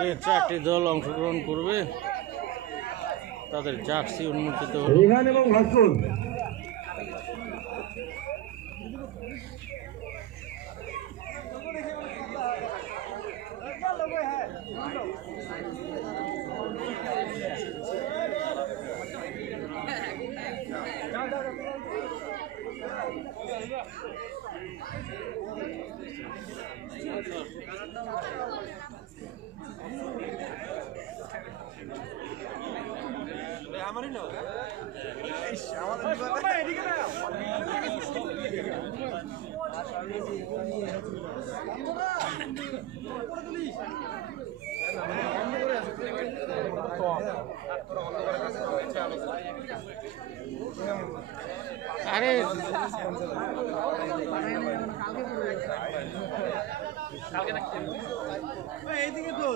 যে 4টি দল অংশগ্রহণ করবে তাদের জার্সি উন্মোচিত হল। রিহান এবং ভাস্কর আরে এইদিকে তো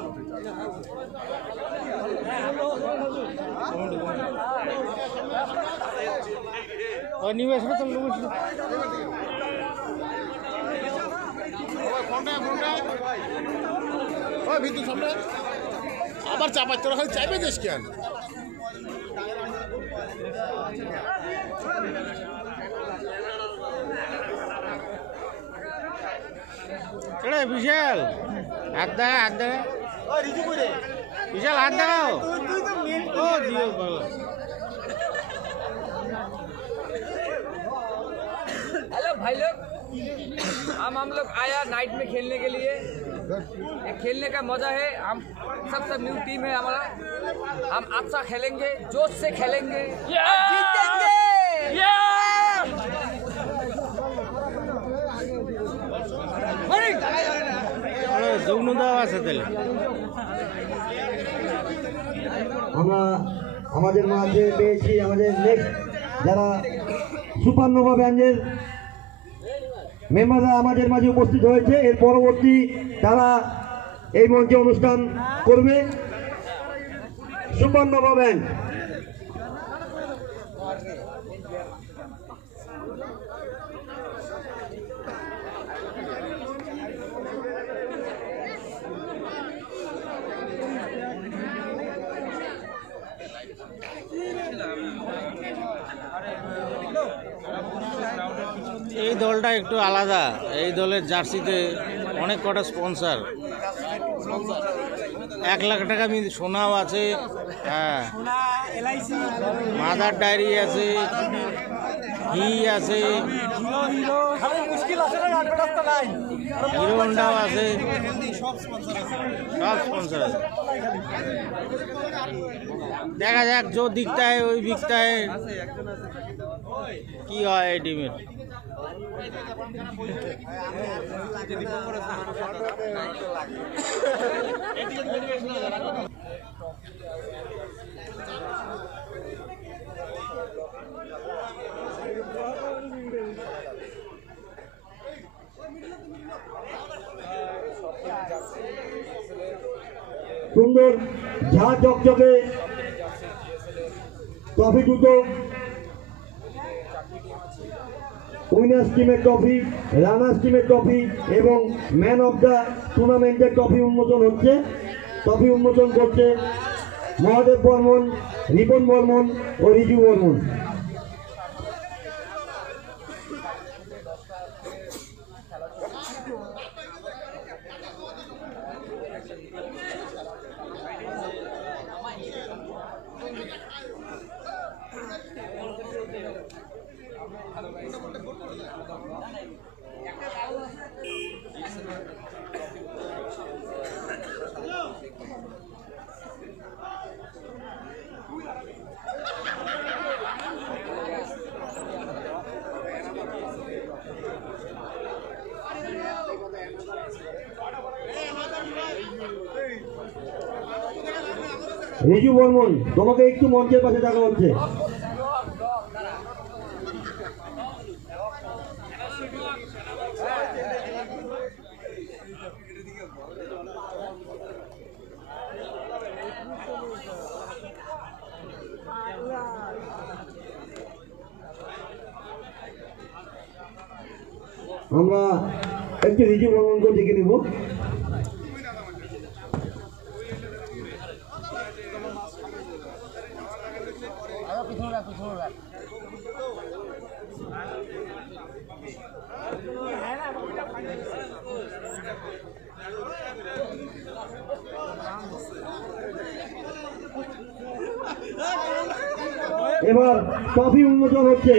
নিবেশ বিদ্যুৎ সামনে আবার চাপাই তোরা খালি চাইবে দেশ কেন বিশাল হাত দেখা হাত দেখা विशाल हाथ लगाओ। ओ जियो हेलो भाई लोग, हम लोग आया नाइट में खेलने के लिए। खेलने का मजा है। हम सब न्यू टीम है हमारा। हम अच्छा खेलेंगे, जोश से खेलेंगे, जीतेंगे। আমরা আমাদের মাঝে পেয়েছি আমাদের নেক্সট যারা সুপারনোভা ব্যান্ডের মেম্বাররা আমাদের মাঝে উপস্থিত হয়েছে। এর পরবর্তী তারা এই মঞ্চে অনুষ্ঠান করবে সুপারনোভা ব্যান্ড। এই দলটা একটু আলাদা। এই দলের জার্সিতে অনেক কটা স্পন্সর, 1 লাখ টাকা সোনাও আছে। হ্যাঁ, মাদার ডায়েরি আছে, ঘি আছে, হিরো হন্ডাও আছে, সব স্পন্সর আছে। দেখা যাক, जो दिखता है वही बिकता है। কি হয় এই টিমের। সুন্দর ঝা চকচকে ট্রফি দুটো, উইনার্স টিমের ট্রফি, রানার্স টিমের ট্রফি এবং ম্যান অফ দ্য টুর্নামেন্টের ট্রফি উন্মোচন হচ্ছে। ট্রফি উন্মোচন করছে মহাদেব বর্মন, রিপন বর্মন ও রিজু বর্মন। রিজু বর্মন, তোমাকে একটু মঞ্চের পাশে থাকা হচ্ছে। আমরা একটু রিজু বর্মনকে দেখে নিব। এবার ট্রফি উন্মোচন হচ্ছে।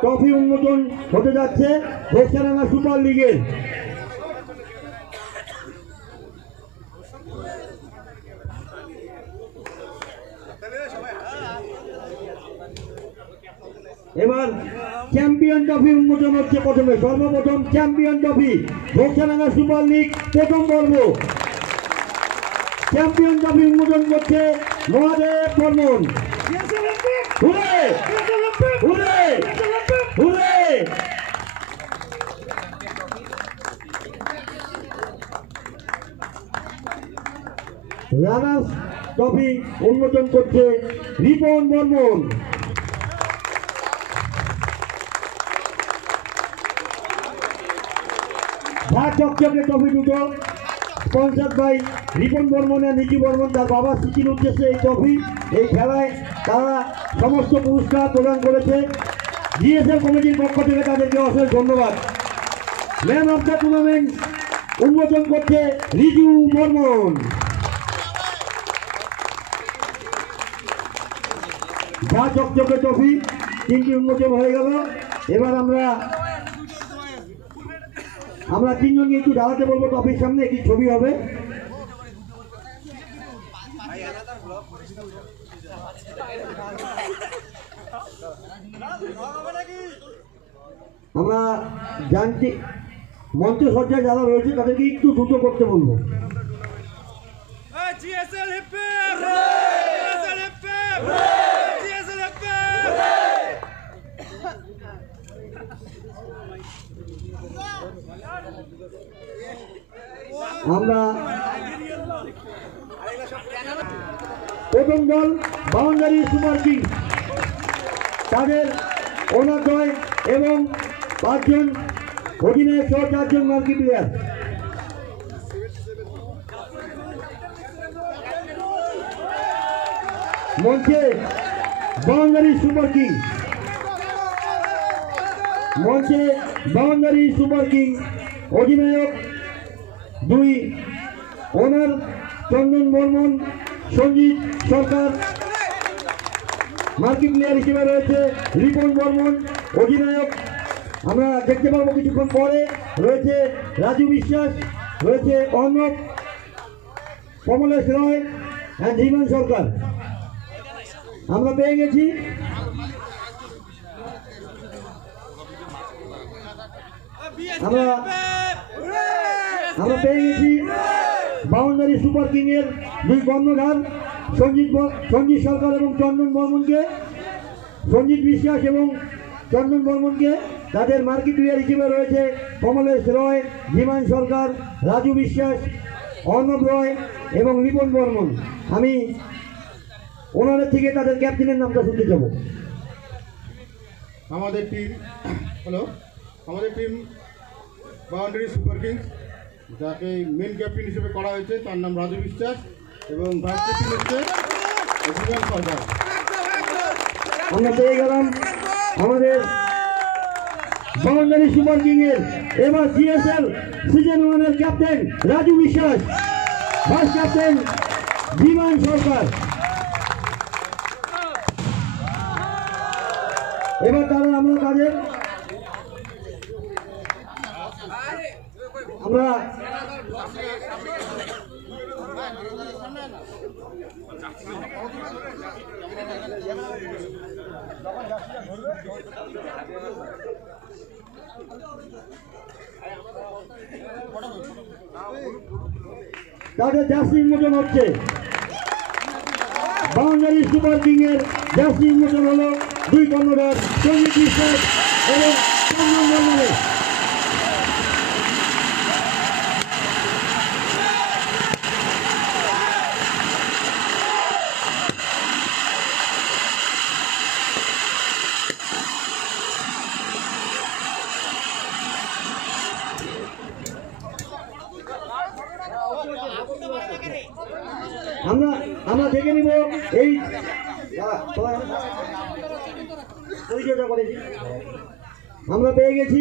ট্রফি উন্মোচন হতে যাচ্ছে ঘোষাডাঙ্গা সুপার লিগের। এবার চ্যাম্পিয়ন ট্রফি উন্মোচন হচ্ছে। প্রথমে সর্বপ্রথম চ্যাম্পিয়ন ট্রফি ঘোষাডাঙ্গা সুপার লিগ প্রথম পর্ব। চ্যাম্পিয়ন ট্রফি উন্মোচন করছে মহাদেব বর্মন। হুরে হুরে হুরে। রানার্স ট্রফি উন্মোচন করছে রিপন বর্মন। ঝা চকচকে ট্রফি দুটো স্পন্সার বাই রিপন বর্মন আর নিচু বর্মন, তার বাবা স্মৃতির উদ্দেশ্যে এই ট্রফি। এই খেলায় তারা সমস্ত পুরস্কার প্রদান করেছে। জিএসএল কমিটির পক্ষ থেকে তাদেরকে অশেষ ধন্যবাদ। ম্যান অফ দ্য টুর্নামেন্ট উন্মোচন করছে রিজু বর্মন। ঝা চকচকে ট্রফি তিনটি উন্মোচন হয়ে গেল। এবার আমরা তিনজনকে একটু দাঁড়াতে বলবো। ট্রফির সামনে একটি ছবি হবে। আমরা জানছি মঞ্চসজ্জায় যারা রয়েছে তাদেরকে একটু দ্রুত করতে বলবো। আমরা প্রথম দল বাউন্ডারি সুপার কিংস, তাদের ওনারদ্বয় এবং 5 জন অধিনায়ক সহ 4 জন মার্কি প্লেয়ার। মঞ্চে বাউন্ডারি সুপার কিংস, মঞ্চে বাউন্ডারি সুপার কিংস অধিনায়ক 2 ওনার চন্দন বর্মন, সঞ্জিত সরকার। মার্কিন প্লেয়ার হিসেবে রয়েছে রিপন বর্মন, অধিনায়ক। আমরা দেখতে পাবো কিছুক্ষণ পরে রয়েছে রাজু বিশ্বাস, রয়েছে অর্ণব, কমলেশ রয় অ্যান্ড ধীমান সরকার। আমরা পেয়ে গেছি আমরা পেয়ে গেছি বাউন্ডারি সুপার কিং এর 2 কর্ণধার সঞ্জিত সরকার এবং চন্দন বর্মনকে, সঞ্জিত বিশ্বাস এবং চন্দন বর্মনকে। তাদের মার্কি প্লেয়ার হিসেবে রয়েছে কমলেশ রয়, ধীমান সরকার, রাজু বিশ্বাস, অর্ণব রয় এবং রিপন বর্মন। আমি ওনাদের থেকে তাদের ক্যাপ্টেনের নামটা শুনতে যাব। আমাদের টিম বাউন্ডারি সুপার কিংস, যাকে মেন ক্যাপ্টেন হিসেবে করা হয়েছে তার নাম রাজু বিশ্বাস এবং ভাইস ক্যাপ্টেন হচ্ছে ধীমান সরকার। আমরা পেয়ে গেলাম আমাদের বাউন্ডারি সুপার কিং এর এবার জিএসএল সিজন 1 এর ক্যাপ্টেন রাজু বিশ্বাস, ভাইস ক্যাপ্টেন ধীমান সরকার। এবার তারা আমরা তাদের তাদের জার্সি উন্মোচন হচ্ছে। বাউন্ডারি সুপার কিং এর জার্সি উন্মোচন হলো 2 কর্ণধার সঞ্জিত বিশ্বাস এবং চন্দন বর্মনের। আমরা দেখে নিব এই পরিচয়টা করেছি। আমরা পেয়ে গেছি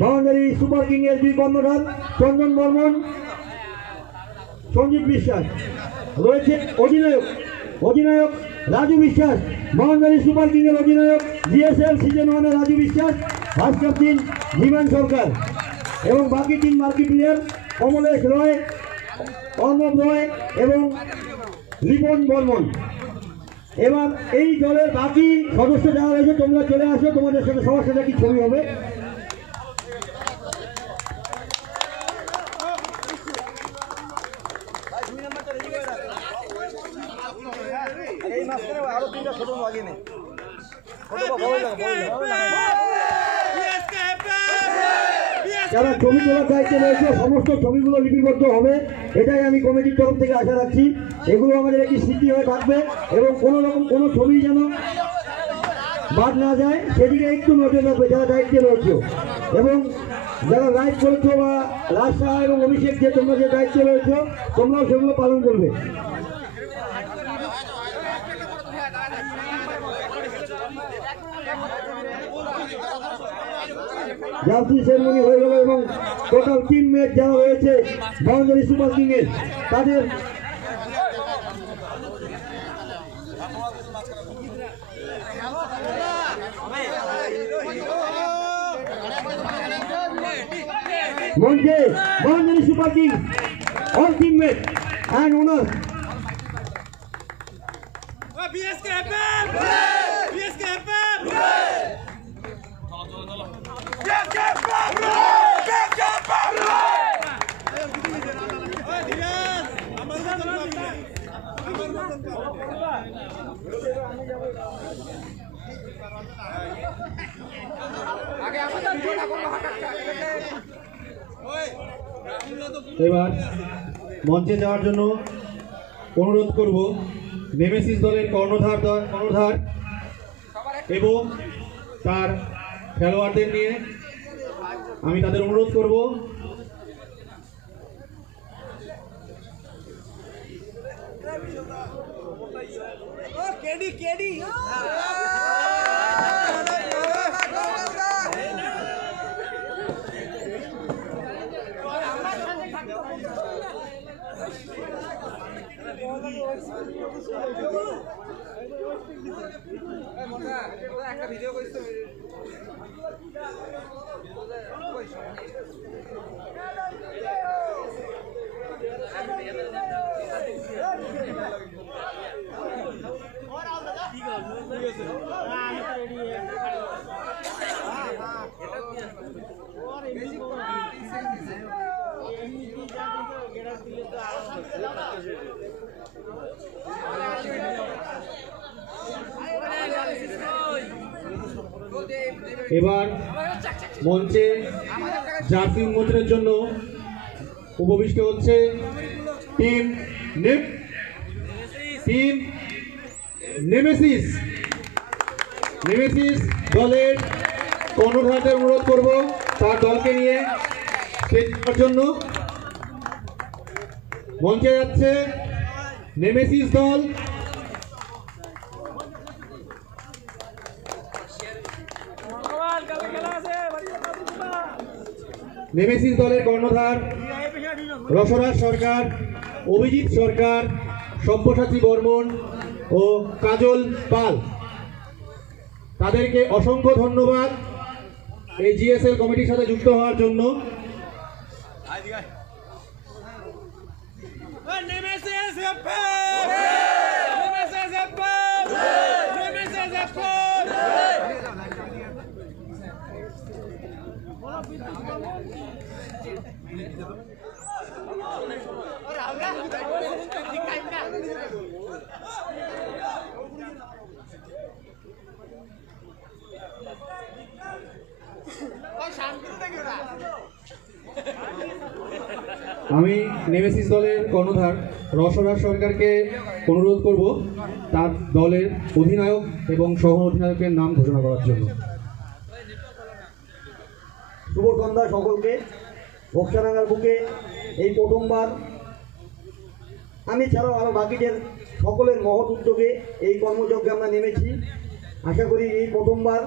বাউন্ডারি সুপার কিং এর 2 কর্ণধার চন্দন বর্মন, সঞ্জিত বিশ্বাস, রয়েছে অধিনায়ক রাজু বিশ্বাস, বাউন্ডারি সুপার কিং এর অধিনায়ক জিএসএল সিজন 1 এর রাজু বিশ্বাস, ভাইস ক্যাপ্টেন জীবন সরকার এবং বাকি 3 মার্কি প্লেয়ার কমলেশ রয়, অর্ণব রয় এবং রিপন বর্মন। এবার এই দলের বাকি সদস্য যারা রয়েছে তোমরা চলে আসো, তোমাদের সাথে সবার সাথে কি ছবি হবে। যারা ছবি তোলার দায়িত্বে রয়েছে সমস্ত ছবিগুলো লিপিবদ্ধ হবে, এটাই আমি কমিটির তরফ থেকে আশা রাখছি। এগুলো আমাদের একটি স্মৃতি হয়ে থাকবে এবং কোনো রকম কোনো ছবি যেন বাদ না যায় সেদিকে একটু নজর রাখবে যারা দায়িত্বে রয়েছে। এবং যারা লাইভ করেছো বা রাজশা এবং অভিষেক যে তোমরা যে দায়িত্বে রয়েছে তোমরাও সেগুলো পালন করবে। জার্সি সেরেমনি হয়ে গেল এবং টোটাল 3 ম্যাচ যারা রয়েছে বাউন্ডারি সুপার কিং এর তাদের মঞ্চে boundary super king all team match and owner এবার মঞ্চে যাওয়ার জন্য অনুরোধ করব নেমেসিস দলের কর্ণধার এবং তার খেলোয়াড়দের নিয়ে আমি তাদের অনুরোধ করব একটা ভিডিও করতে এবার মঞ্চে জার্সি উন্মোচনের জন্য উপবিষ্ট হচ্ছে টিম নেমেসিস দলের কর্ণধারদের অনুরোধ করব তার দলকে নিয়ে স্টেজ করার জন্য। মঞ্চে যাচ্ছে নেমেসিস দল। নেমেসিস দলের কর্ণধার রসরাজ সরকার, অভিজিৎ সরকার, সব্যসাচী বর্মন ও কাজল পাল। তাদেরকে অসংখ্য ধন্যবাদ এই জিএসএল কমিটির সাথে যুক্ত হওয়ার জন্য। আমি নেমেসিস দলের কর্ণধার রসরাজ সরকারকে অনুরোধ করব তার দলের অধিনায়ক এবং সহ অধিনায়কের নাম ঘোষণা করার জন্য। শুভ সন্ধ্যা সকলকে। বক্সারাঙ্গার বুকে এই প্রথমবার আমি ছাড়াও আরও বাকিদের সকলের মহৎ উদ্যোগে এই কর্মযজ্ঞে আমরা নেমেছি। আশা করি এই প্রথমবার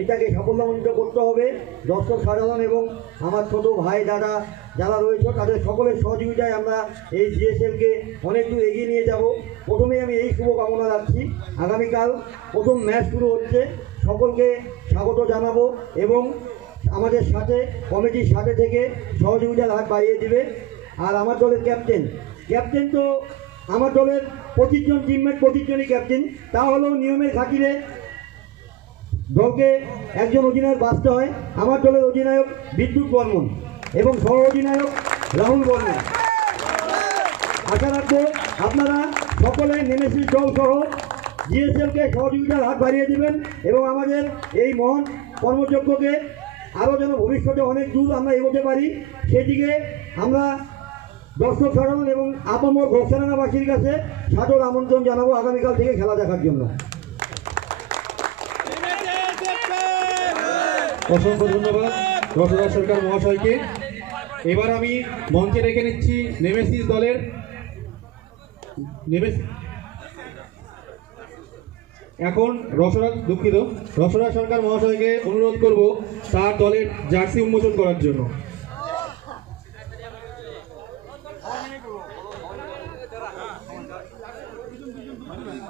এটাকে সাফল্যমণ্ডিত করতে হবে। দর্শক সাধারণ এবং আমার ছোটো ভাই দাদা যারা রয়েছে তাদের সকলের সহযোগিতায় আমরা এই জিএসএলকে অনেক দূর এগিয়ে নিয়ে যাব। প্রথমেই আমি এই শুভকামনা রাখছি, আগামীকাল প্রথম ম্যাচ শুরু হচ্ছে, সকলকে স্বাগত জানাবো এবং আমাদের সাথে কমিটির সাথে থেকে সহযোগিতার হাত বাড়িয়ে দিবে। আর আমার দলের ক্যাপ্টেন তো আমার দলের 25 জন টিমমেট, 25 জনই ক্যাপ্টেন। তা হলেও নিয়মের খাতিরে দলকে একজন অধিনায়ক বাছতে হয়। আমার দলের অধিনায়ক বিদ্যুৎ বর্মন এবং সহ অধিনায়ক রাহুল বর্মন। আশা রাখবো আপনারা সকলে নেমেসিস দল সহ জিএসএলকে সহযোগিতার হাত বাড়িয়ে দেবেন এবং আমাদের এই মহান কর্মযজ্ঞকে আরও যেন ভবিষ্যতে অনেক দূর আমরা এগোতে পারি, সেদিকে আমরা দর্শক সাধারণ এবং আপামর ঘোষণাবাসীর কাছে সাদর আমন্ত্রণ জানাবো আগামীকাল থেকে খেলা দেখার জন্য। অসংখ্য ধন্যবাদ রসরাজ সরকার মহাশয়কে। এবার আমি মঞ্চে রেখে নিচ্ছি নেমেসিস দলের এখন রসরাজ সরকার মহাশয়কে অনুরোধ করব তার দলের জার্সি উন্মোচন করার জন্য।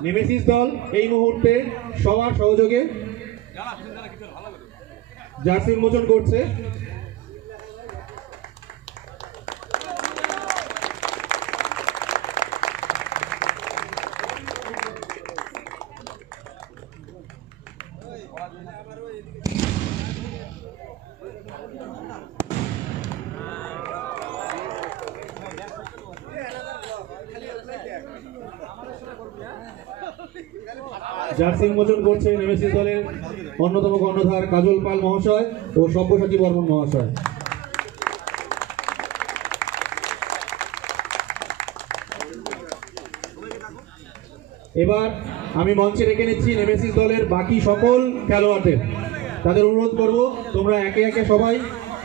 নেমেসিস দল এই মুহূর্তে সবার সহযোগে জার্সি উন্মোচন করছে। জার্সি উন্মোচন করছে নেমেসিস দলের অন্যতম কর্ণধার কাজল পাল মহাশয় ও সব্যসাচী বর্মন মহাশয়। এবার আমি মঞ্চে রেখে নিচ্ছি নেমেসিস দলের বাকি সকল খেলোয়াড়দের। তাদের অনুরোধ করব তোমরা একে একে সবাই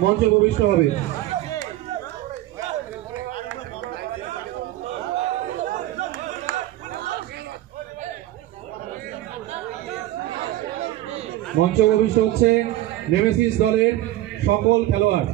মঞ্চে প্রবিষ্ট হবে। মঞ্চে প্রবিষ্ট হচ্ছে নেমেসিস দলের সকল খেলোয়াড়।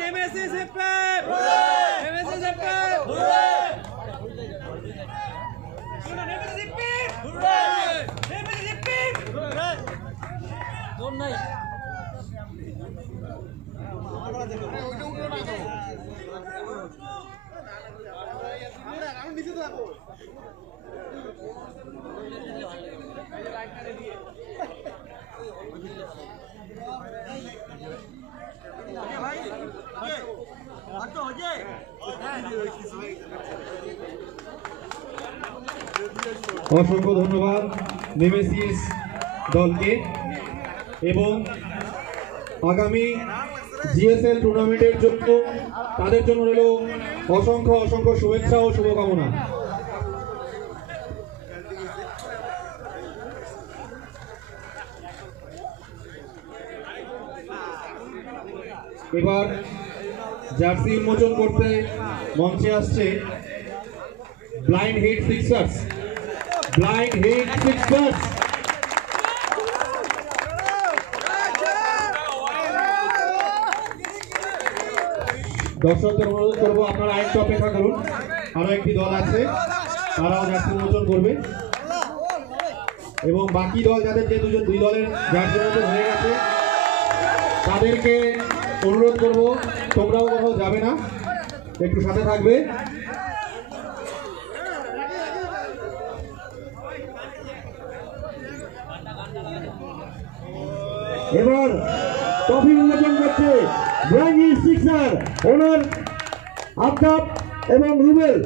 Nemesis Hip-Hop! Nemesis Hip-Hop! Nemesis Hip-Hop! Nemesis Hip-Hop! Don't night. অসংখ্য ধন্যবাদ নেমেসিস দলকে এবং আগামী জিএসএল টুর্নামেন্টের জন্য তাদের জন্য রইল অসংখ্য অসংখ্য শুভেচ্ছা ও শুভকামনা। এবার জার্সি উন্মোচন করতে মঞ্চে আসছে ব্লাইন্ড হিট সিক্সার্স। দর্শকদের অনুরোধ করবো আপনারা আরেকটু অপেক্ষা করুন, আরো একটি দল আছে তারাও জার্সি উন্মোচন করবে এবং বাকি দল যাদের যে দুই দলের জার্সি উন্মোচন হয়ে গেছে তাদেরকে অনুরোধ করবো তোমরাও কোথাও যাবে না, একটু সাথে থাকবে। এবার ট্রফি উন্মোচন করছে ব্রাইন হিল সিক্সার ওনার আফতাব এবং রুবেল।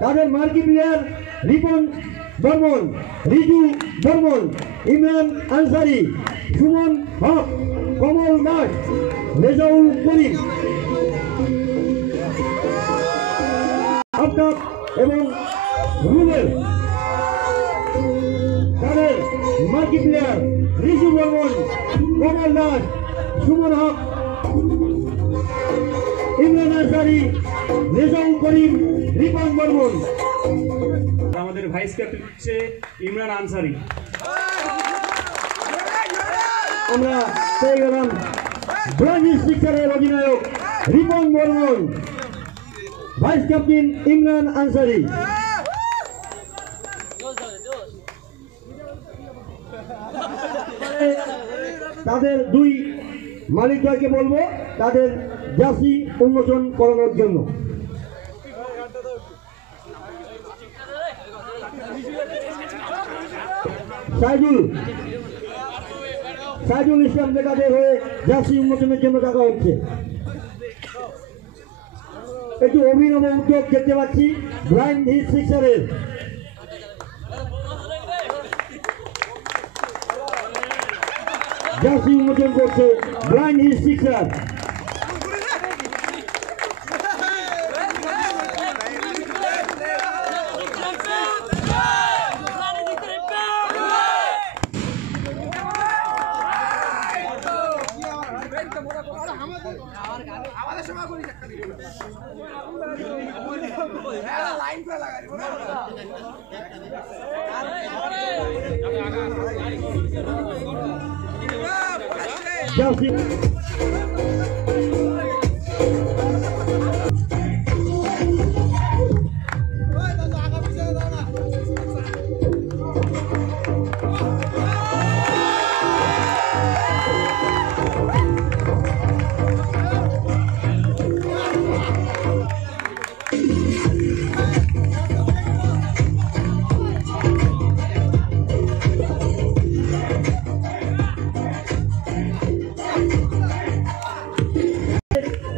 তাদের মার্কি প্লেয়ার রিপন বর্মন, রিজু বর্মন, ইমরান আনসারি, সুমন হক, কমল দাস, রেজাউল করিম, আফতাব এবং রুবেল। তাদের মার্কি প্লেয়ার রিজু বর্মন, কমল দাস, সুমন হক, ইমরান আনসারি, রেজাউল করিম, রিপন বর্মন। আমাদের ভাইস ক্যাপ্টেন হচ্ছে ইমরান আনসারি। আমরা পেয়ে গেলাম ব্রাজিল শিক্ষারের অধিনায়ক রিপন বর্মন, ভাইস ক্যাপ্টেন ইমরান আনসারি। তাদের দুই মালিককে বলবো তাদের জার্সি উন্মোচন করানোর জন্য। সাইদুল ইসলাম তাদের হয়ে জার্সি উন্মোচনের জন্য টাকা হচ্ছে। একটু অভিনব উদ্যোগ দেখতে পাচ্ছি ব্রাইন হিল সিক্সারের। জার্সি উন্মোচন করছে ব্রাইন হিল সিক্সার। জার্সি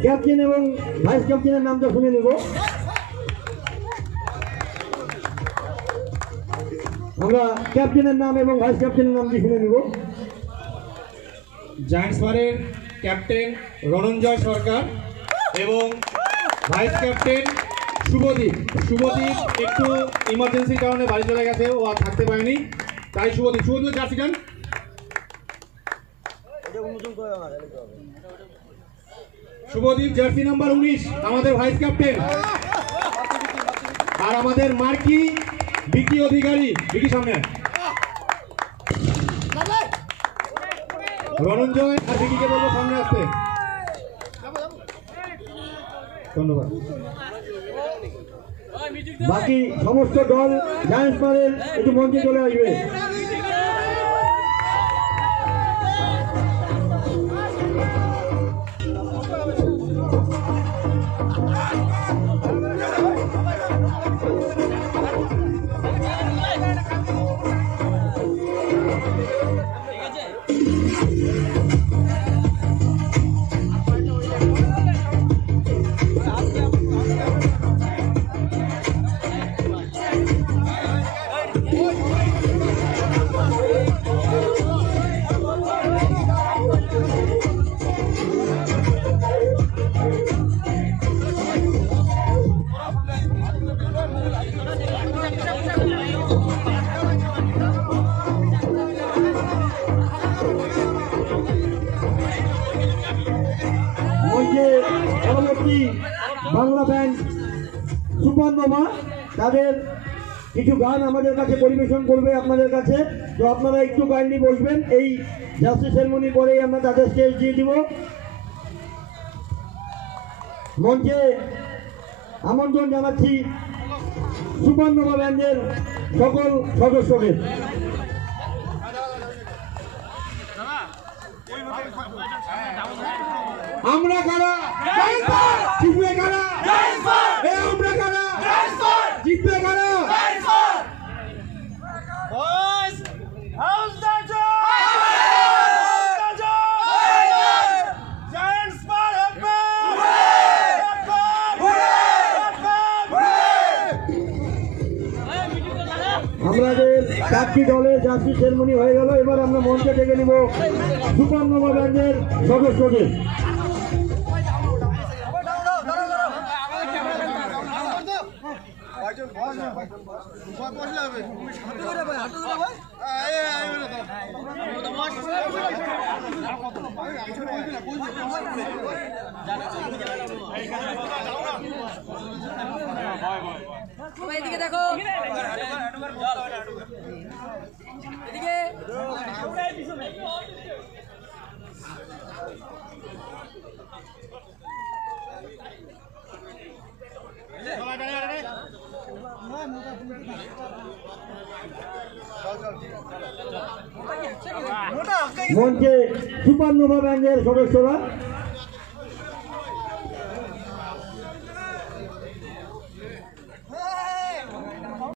ক্যাপ্টেন এবং ভাইস ক্যাপ্টেনের নামটা শুনে নেব। আমরা ক্যাপ্টেনের নাম এবং ভাইস ক্যাপ্টেনের নামটি শুনে নেব। জায়ান্টসবারের ক্যাপ্টেন রণঞ্জয় সরকার এবং ভাইস ক্যাপ্টেন শুভদীপ। শুভদীপ একটু ইমার্জেন্সির কারণে বাড়ি চলে গেছে, ও আর থাকতে পারেনি, তাই শুভদীপ জার্সি গান। শুভদীপ জার্সি নাম্বার 19 আমাদের ভাইস ক্যাপ্টেন। আর আমাদের মার্কি বিকি অধিকারী, বিকি সামনে, রণঞ্জয় আর বিকিকে বলবো সামনে আসতে। ধন্যবাদ। বাকি সমস্ত দল জায়ান্টসবারের একটু মঞ্চে চলে আসবে। পরবর্তী বাংলা ব্যান্ড সুপারনোভা তাদের কিছু গান আমাদের কাছে পরিবেশন করবে আপনাদের কাছে। তো আপনারা একটু কাইন্ডলি বসবেন। এই জার্সি সেরেমনি পরেই আমরা তাদের স্টেজ দিয়ে দিব। মঞ্চে আমন্ত্রণ জানাচ্ছি সুপারনোভা ব্যান্ডের সকল সদস্যদের। আমরা কারা জিতবে, কারা আমরা কারা জিতবে, কারা Boys, how's that job? একটি দলের জার্সি সেরেমনি হয়ে গেল। এবার আমরা মঞ্চে ডেকে নিব সুপারনোভা ব্যান্ডের সদস্যদের। এদিকে দেখো, এদিকে মঞ্চে সুপারনোভা ব্যান্ডের সদস্যরা